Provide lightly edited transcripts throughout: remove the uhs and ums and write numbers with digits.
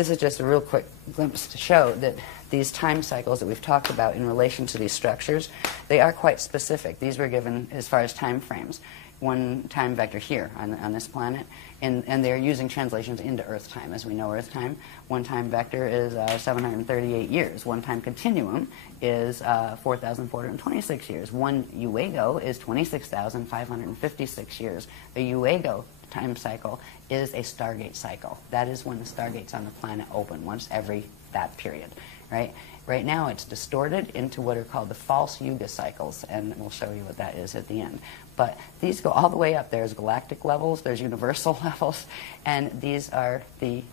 this is just a real quick glimpse to show that these time cycles that we've talked about in relation to these structures, they are quite specific. These were given as far as time frames. One time vector here on this planet, and they're using translations into Earth time. As we know Earth time, one time vector is 738 years. One time continuum is 4,426 years. One Uego is 26,556 years. A Uego time cycle is a Stargate cycle. That is when the stargates on the planet open, once every that period, right? Right now it's distorted into what are called the false Yuga cycles, and we'll show you what that is at the end. But these go all the way up. There's galactic levels, there's universal levels, and these are the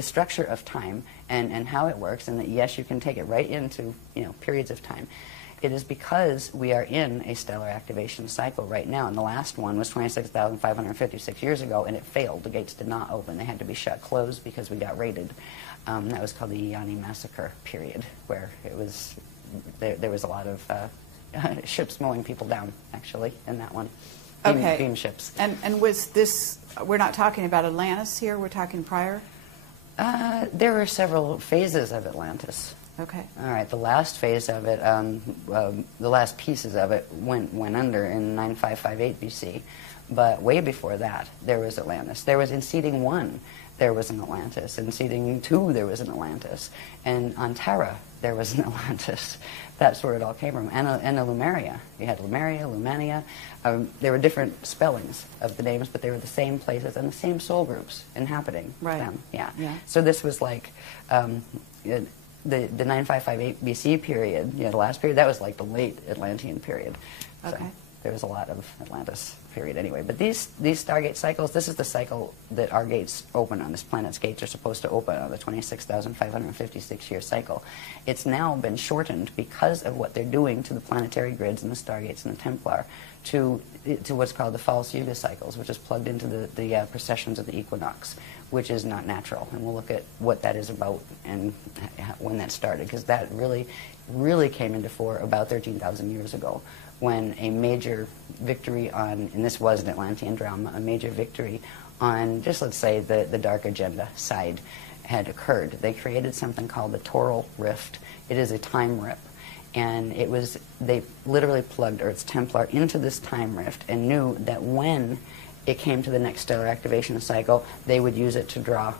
structure of time and how it works, and that yes, you can take it right into, you know, periods of time. It is because we are in a stellar activation cycle right now, and the last one was 26,556 years ago, and it failed. The gates did not open. They had to be shut closed because we got raided. That was called the Yanni Massacre period, where it was there was a lot of ships mowing people down, actually, in that one. Beam ships. And was this, we're not talking about Atlantis here, we're talking prior? There were several phases of Atlantis. Okay. All right. The last phase of it, the last pieces of it went under in 9558 BC, but way before that there was Atlantis. There was in seeding 1, there was an Atlantis. In seeding 2, there was an Atlantis, and on Terra there was an Atlantis. That's where it all came from. And a Lemuria. You had Lemuria, Lumania. There were different spellings of the names, but they were the same places and the same soul groups inhabiting them. Yeah. So this was like. The 9558 BC period, you know, the last period, that was like the late Atlantean period. So there was a lot of Atlantis period anyway. But these Stargate cycles, this is the cycle that our gates open on. This planet's gates are supposed to open on the 26,556-year cycle. It's now been shortened because of what they're doing to the planetary grids and the Stargates and the Templar to what's called the false Yuga cycles, which is plugged into the precessions of the equinox, which is not natural. And we'll look at what that is about and when that started, because that really came into fore about 13,000 years ago, when a major victory on, and this was an Atlantean drama, a major victory on just, let's say, the dark agenda side had occurred. They created something called the Torah Rift. It is a time rip. And it was, they literally plugged Earth's Templar into this time rift and knew that when it came to the next stellar activation cycle, they would use it to draw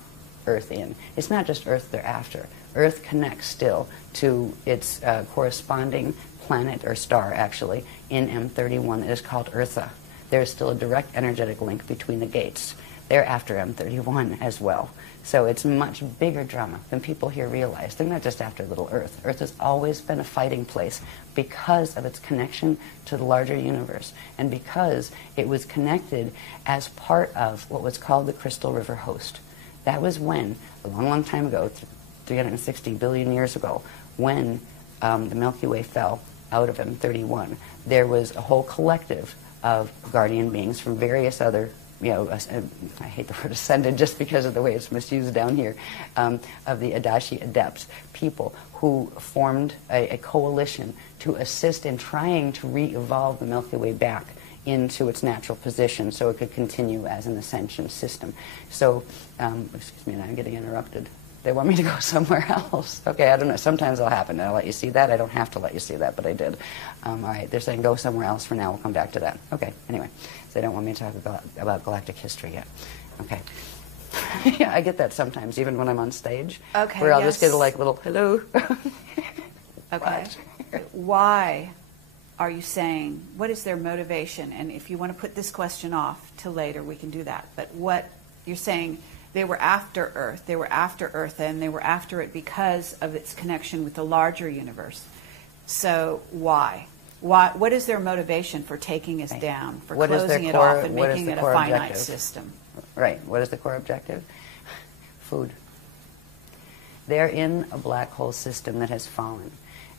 Earth in. It's not just Earth they're after. Earth connects still to its corresponding planet, or star actually, in M31 that is called Eartha. There is still a direct energetic link between the gates. They're after M31 as well. So it's much bigger drama than people here realize. They're not just after little Earth. Earth has always been a fighting place because of its connection to the larger universe, and because it was connected as part of what was called the Crystal River Host. That was when, a long, long time ago, 360 billion years ago, when the Milky Way fell out of M31, there was a whole collective of guardian beings from various other, you know, I hate the word ascended just because of the way it's misused down here, of the Adashi Adepts, people who formed a coalition to assist in trying to re-evolve the Milky Way back into its natural position so it could continue as an ascension system. So, excuse me, I'm getting interrupted. They want me to go somewhere else. Okay, I don't know. Sometimes it'll happen. I'll let you see that. I don't have to let you see that, but I did. All right, they're saying go somewhere else for now. We'll come back to that. Okay, anyway. So they don't want me to talk about galactic history yet. Okay. Yeah, I get that sometimes, even when I'm on stage. Okay, where I'll just get a like little, hello. Okay. Why are you saying, what is their motivation? And if you want to put this question off till later, we can do that. But what you're saying, they were after Earth. They were after Earth, and they were after it because of its connection with the larger universe. So why? What is their motivation for taking us down, for closing it off and making it a finite system? Right. What is the core objective? Food. They're in a black hole system that has fallen.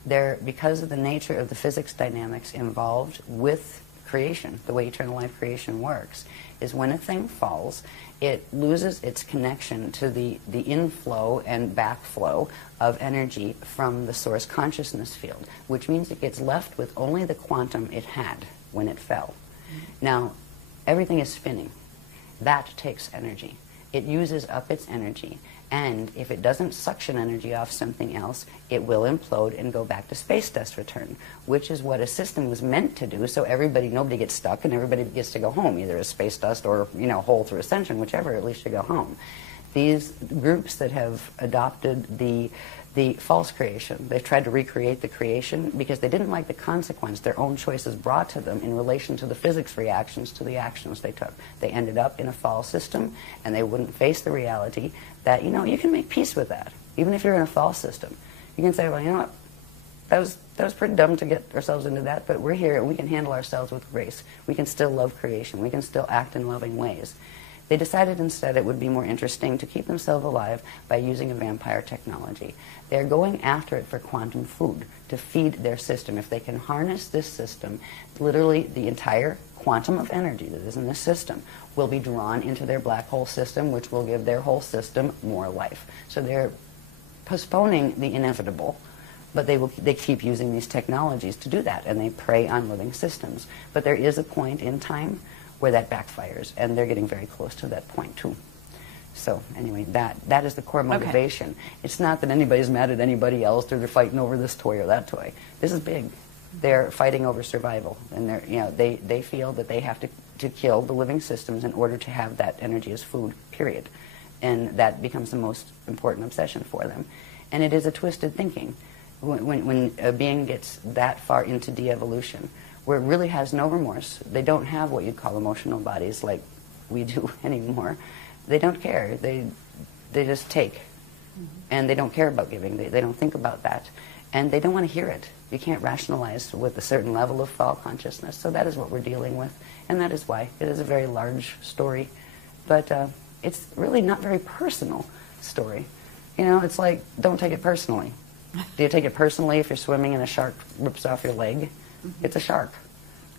They're, because of the nature of the physics dynamics involved with creation, the way eternal life creation works, is when a thing falls, it loses its connection to the inflow and backflow of energy from the source consciousness field, which means it gets left with only the quantum it had when it fell. Now, everything is spinning. That takes energy. It uses up its energy, And if it doesn't suction energy off something else, it will implode and go back to space dust return, which is what a system was meant to do. So nobody gets stuck and everybody gets to go home, either as space dust or, whole through ascension, whichever, at least you go home. These groups that have adopted the false creation, they've tried to recreate the creation because they didn't like the consequence their own choices brought to them in relation to the physics reactions to the actions they took. They ended up in a false system, and they wouldn't face the reality that, you can make peace with that. Even if you're in a false system, you can say, well, you know what, that was pretty dumb to get ourselves into that, but we're here and we can handle ourselves with grace. We can still love creation. We can still act in loving ways. They decided instead it would be more interesting to keep themselves alive by using a vampire technology. They're going after it for quantum food, to feed their system. If they can harness this system, literally the entire quantum of energy that is in this system will be drawn into their black hole system, which will give their whole system more life. So they're postponing the inevitable, but they keep using these technologies to do that, and they prey on living systems. But there is a point in time where that backfires, and they're getting very close to that point too. So anyway, that is the core motivation. Okay. It's not that anybody's mad at anybody else or they're fighting over this toy or that toy. This is big. They're fighting over survival, and they feel that they have to kill the living systems in order to have that energy as food, period. And that becomes the most important obsession for them. And it is a twisted thinking. When a being gets that far into de-evolution, where it really has no remorse, they don't have what you'd call emotional bodies like we do anymore. They don't care. They just take. And they don't care about giving. They don't think about that. And they don't want to hear it. You can't rationalize with a certain level of fall consciousness. So that is what we're dealing with. And that is why. It is a very large story. But it's really not very personal story. It's like, don't take it personally. Do you take it personally if you're swimming and a shark rips off your leg? Mm-hmm. It's a shark.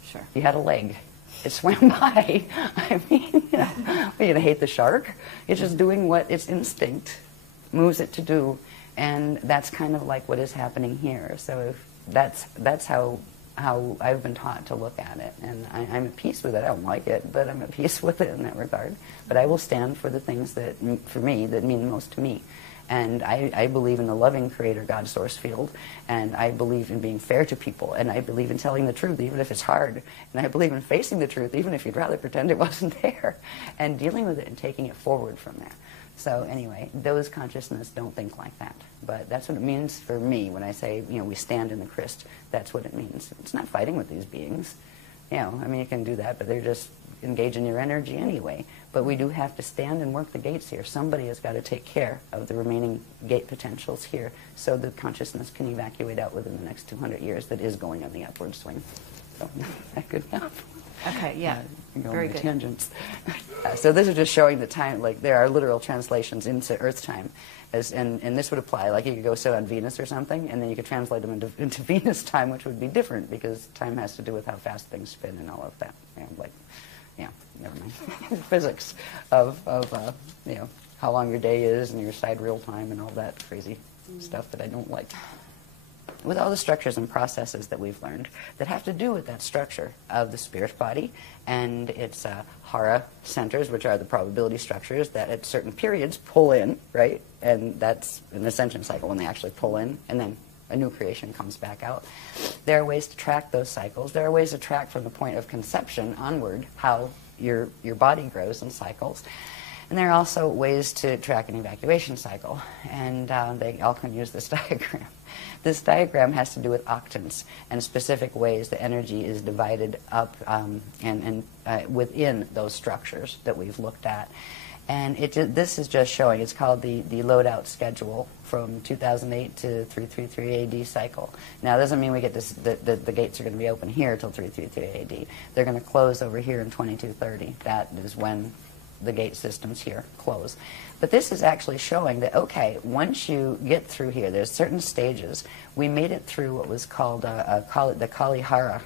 Sure. You had a leg. It swam by. I mean, are you going to hate the shark? It's just doing what its instinct moves it to do. And that's kind of like what is happening here. So that's how I've been taught to look at it. And I'm at peace with it. I don't like it, but I'm at peace with it in that regard. But I will stand for the things that, for me, that mean most to me. And I believe in the loving creator God source field, and I believe in being fair to people, and I believe in telling the truth even if it's hard, and I believe in facing the truth even if you'd rather pretend it wasn't there, and dealing with it and taking it forward from there. So anyway, those consciousness don't think like that, but that's what it means for me when I say, we stand in the Christ. That's what it means. It's not fighting with these beings. I mean, you can do that, but they're just engaging your energy anyway. But we do have to stand and work the gates here. Somebody has got to take care of the remaining gate potentials here so the consciousness can evacuate out within the next 200 years that is going on the upward swing. So, that good enough? Okay, yeah. Very good. Tangents. So this is just showing the time, like there are literal translations into Earth time. And this would apply, like you could go sit on Venus or something, and then you could translate them into Venus time, which would be different because time has to do with how fast things spin and all of that. Never mind. Physics of how long your day is and your sidereal time and all that crazy stuff that I don't like. With all the structures and processes that we've learned that have to do with that structure of the spirit body and its hara centers, which are the probability structures that at certain periods pull in, right? And that's an ascension cycle when they actually pull in, and then a new creation comes back out. There are ways to track those cycles. There are ways to track from the point of conception onward how your body grows and cycles. And there are also ways to track an evacuation cycle, and they all can use this diagram. This diagram has to do with octants and specific ways the energy is divided up and within those structures that we've looked at. And this is just showing, it's called the loadout schedule from 2008 to 333 AD cycle. Now, it doesn't mean we get this, the gates are going to be open here till 333 AD. They're going to close over here in 2230. That is when the gate systems here close. But this is actually showing that, okay, once you get through here, there's certain stages. We made it through what was called the Kalihara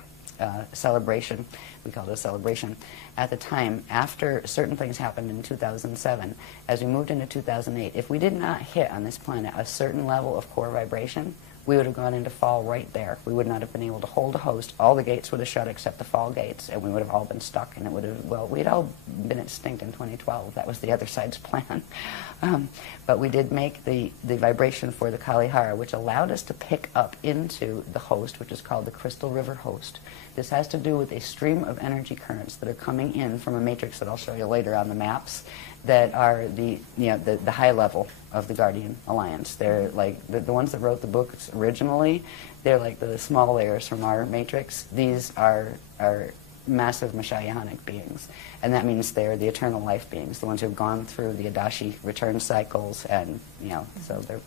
celebration. We called it a celebration at the time after certain things happened in 2007. As we moved into 2008, if we did not hit on this planet a certain level of core vibration, we would have gone into fall right there. We would not have been able to hold a host. All the gates would have shut except the fall gates, and we would have all been stuck, and it would have, well, we'd all been extinct in 2012. That was the other side's plan. But we did make the vibration for the Kalihara, which allowed us to pick up into the host, which is called the Crystal River host. This has to do with a stream of energy currents that are coming in from a matrix that I'll show you later on the maps, that are the high level of the Guardian Alliance. They're like the ones that wrote the books originally. They're like the small layers from our matrix. These are massive Messianic beings, and that means they're the eternal life beings, the ones who've gone through the Adashi return cycles, and so they're